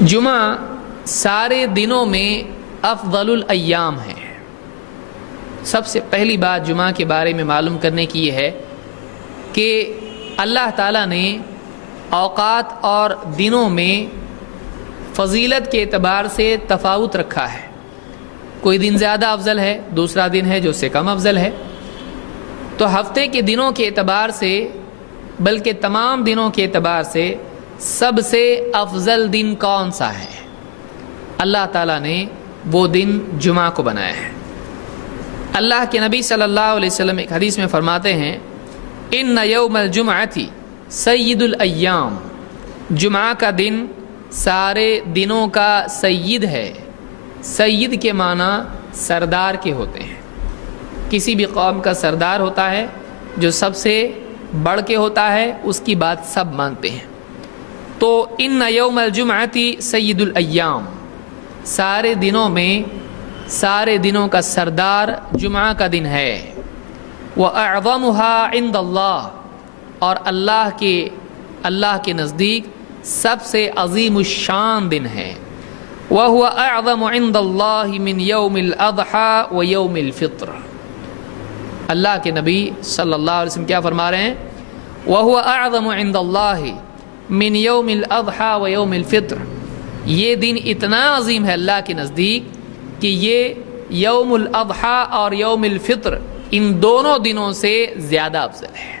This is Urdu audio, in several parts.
جمعہ سارے دنوں میں افضل الایام ہے۔ سب سے پہلی بات جمعہ کے بارے میں معلوم کرنے کی یہ ہے کہ اللہ تعالیٰ نے اوقات اور دنوں میں فضیلت کے اعتبار سے تفاوت رکھا ہے۔ کوئی دن زیادہ افضل ہے، دوسرا دن ہے جو اس سے کم افضل ہے۔ تو ہفتے کے دنوں کے اعتبار سے بلکہ تمام دنوں کے اعتبار سے سب سے افضل دن کون سا ہے؟ اللہ تعالیٰ نے وہ دن جمعہ کو بنایا ہے۔ اللہ کے نبی صلی اللہ علیہ وسلم ایک حدیث میں فرماتے ہیں ان یوم الجمعۃ سید الایام، جمعہ کا دن سارے دنوں کا سید ہے۔ سید کے معنی سردار کے ہوتے ہیں۔ کسی بھی قوم کا سردار ہوتا ہے جو سب سے بڑھ کے ہوتا ہے، اس کی بات سب مانتے ہیں۔ تو ان یوم الجمعۃ سید الایام، سارے دنوں میں سارے دنوں کا سردار جمعہ کا دن ہے۔ وَأَعْظَمُهَا عِنْدَ اللَّهِ، اور اللہ کے نزدیک سب سے عظیم الشان دن ہے۔ وَهُوَ أَعْظَمُ عِنْدَ اللَّهِ مِنْ يَوْمِ الْأَضْحَى وَيَوْمِ الْفِطْرِ۔ اللہ کے نبی صلی اللہ علیہ وسلم کیا فرما رہے ہیں؟ وَهُوَ أَعْظَمُ عِنْدَ اللَّهِ مِنْ يَوْمِ الْأَضْحَى وَيَوْمِ الْفِطْرِ۔ یہ دن اتنا عظیم ہے اللہ کے نزدیک کہ یہ یوم الاضحیٰ اور یوم الفطر ان دونوں دنوں سے زیادہ افضل ہے۔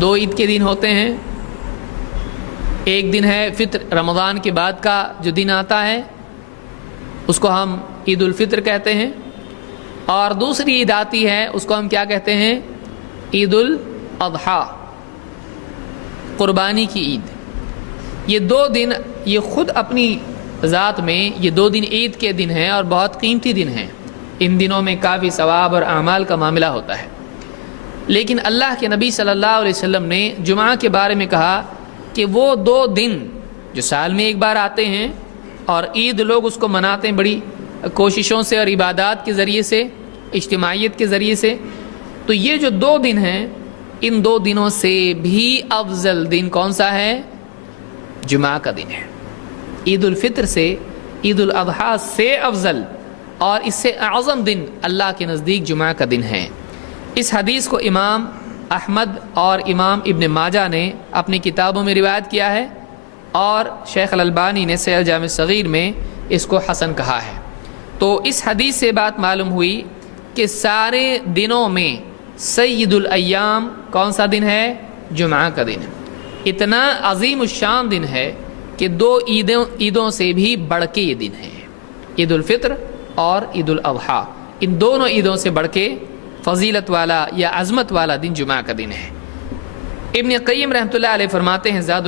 دو عید کے دن ہوتے ہیں، ایک دن ہے فطر، رمضان کے بعد کا جو دن آتا ہے اس کو ہم عید الفطر کہتے ہیں، اور دوسری عید آتی ہے اس کو ہم کیا کہتے ہیں؟ عید الاضحیٰ، قربانی کی عید۔ یہ دو دن یہ خود اپنی ذات میں یہ دو دن عید کے دن ہیں اور بہت قیمتی دن ہیں۔ ان دنوں میں کافی ثواب اور اعمال کا معاملہ ہوتا ہے، لیکن اللہ کے نبی صلی اللہ علیہ وسلم نے جمعہ کے بارے میں کہا کہ وہ دو دن جو سال میں ایک بار آتے ہیں اور عید لوگ اس کو مناتے ہیں بڑی کوششوں سے اور عبادات کے ذریعے سے، اجتماعیت کے ذریعے سے، تو یہ جو دو دن ہیں ان دو دنوں سے بھی افضل دن کون سا ہے؟ جمعہ کا دن ہے۔ عید الفطر سے، عید الاضحیٰ سے افضل اور اس سے اعظم دن اللہ کے نزدیک جمعہ کا دن ہے۔ اس حدیث کو امام احمد اور امام ابن ماجہ نے اپنی کتابوں میں روایت کیا ہے، اور شیخ الالبانی نے صحیح الجامع الصغیر میں اس کو حسن کہا ہے۔ تو اس حدیث سے بات معلوم ہوئی کہ سارے دنوں میں سید الایام کون سا دن ہے؟ جمعہ کا دن۔ اتنا عظیم الشان دن ہے کہ دو عیدوں سے بھی بڑھ کے یہ دن ہے، عید الفطر اور عید الاضحیٰ، ان دونوں عیدوں سے بڑھ کے فضیلت والا یا عظمت والا دن جمعہ کا دن ہے۔ ابن قیم رحمۃ اللہ علیہ فرماتے ہیں زاد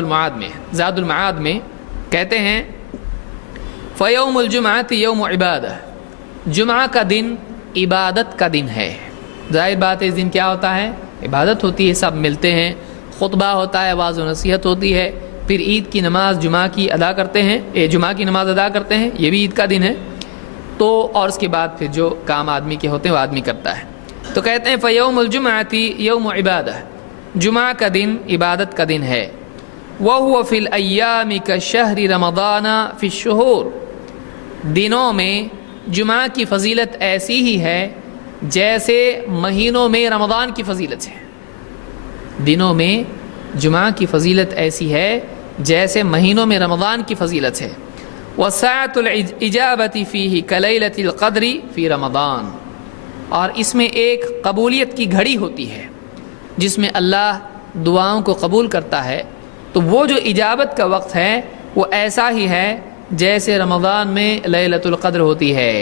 المعاد میں کہتے ہیں فیوم الجمعۃ یوم عبادہ، جمعہ کا دن عبادت کا دن ہے۔ ظاہر بات ہے اس دن کیا ہوتا ہے؟ عبادت ہوتی ہے، سب ملتے ہیں، خطبہ ہوتا ہے، واعظ و نصیحت ہوتی ہے، پھر عید کی نماز جمعہ کی نماز ادا کرتے ہیں، یہ بھی عید کا دن ہے۔ تو اور اس کے بعد پھر جو کام آدمی کے ہوتے ہیں وہ آدمی کرتا ہے۔ تو کہتے ہیں فیوم الجمعۃ یوم عبادہ، جمعہ کا دن عبادت کا دن ہے۔ وَهُوَ فِي الْأَيَّامِ كَشَهْرِ رَمَضَانَ فِي الشُّهُورِ، دنوں میں جمعہ کی فضیلت ایسی ہی ہے جیسے مہینوں میں رمضان کی فضیلت ہے۔ دنوں میں جمعہ کی فضیلت ایسی ہے جیسے مہینوں میں رمضان کی فضیلت ہے۔ وَسَاعَةُ الْإِجَابَةِ فِيهِ كَلَيْلَةِ الْقَدْرِ فِي رمضان، اور اس میں ایک قبولیت کی گھڑی ہوتی ہے جس میں اللہ دعاؤں کو قبول کرتا ہے۔ تو وہ جو اجابت کا وقت ہے وہ ایسا ہی ہے جیسے رمضان میں لیلۃ القدر ہوتی ہے۔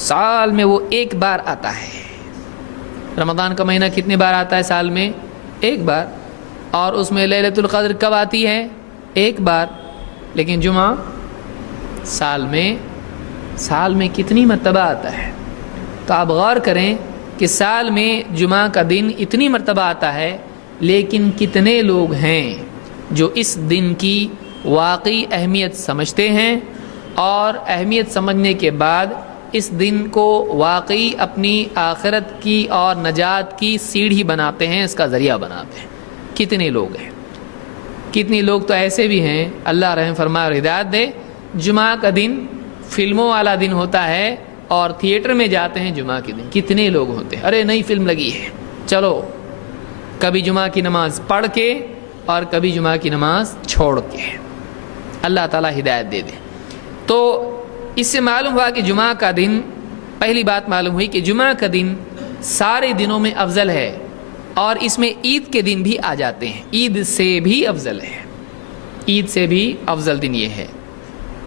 سال میں وہ ایک بار آتا ہے۔ رمضان کا مہینہ کتنے بار آتا ہے سال میں؟ ایک بار، اور اس میں لیلۃ القدر کب آتی ہے؟ ایک بار۔ لیکن جمعہ سال میں کتنی مرتبہ آتا ہے؟ تو آپ غور کریں کہ سال میں جمعہ کا دن اتنی مرتبہ آتا ہے، لیکن کتنے لوگ ہیں جو اس دن کی واقعی اہمیت سمجھتے ہیں، اور اہمیت سمجھنے کے بعد اس دن کو واقعی اپنی آخرت کی اور نجات کی سیڑھی بناتے ہیں، اس کا ذریعہ بناتے ہیں؟ کتنے لوگ ہیں؟ کتنی لوگ تو ایسے بھی ہیں، اللہ رحم فرمائے اور ہدایت دے، جمعہ کا دن فلموں والا دن ہوتا ہے اور تھیٹر میں جاتے ہیں جمعہ کے دن. کتنے لوگ ہوتے ہیں، ارے نئی فلم لگی ہے چلو، کبھی جمعہ کی نماز پڑھ کے اور کبھی جمعہ کی نماز چھوڑ کے. اللہ تعالیٰ ہدایت دے دے. تو اس سے معلوم ہوا کہ جمعہ کا دن، پہلی بات معلوم ہوئی کہ جمعہ کا دن سارے دنوں میں افضل ہے، اور اس میں عید کے دن بھی آ جاتے ہیں، عید سے بھی افضل ہے، عید سے بھی افضل دن یہ ہے.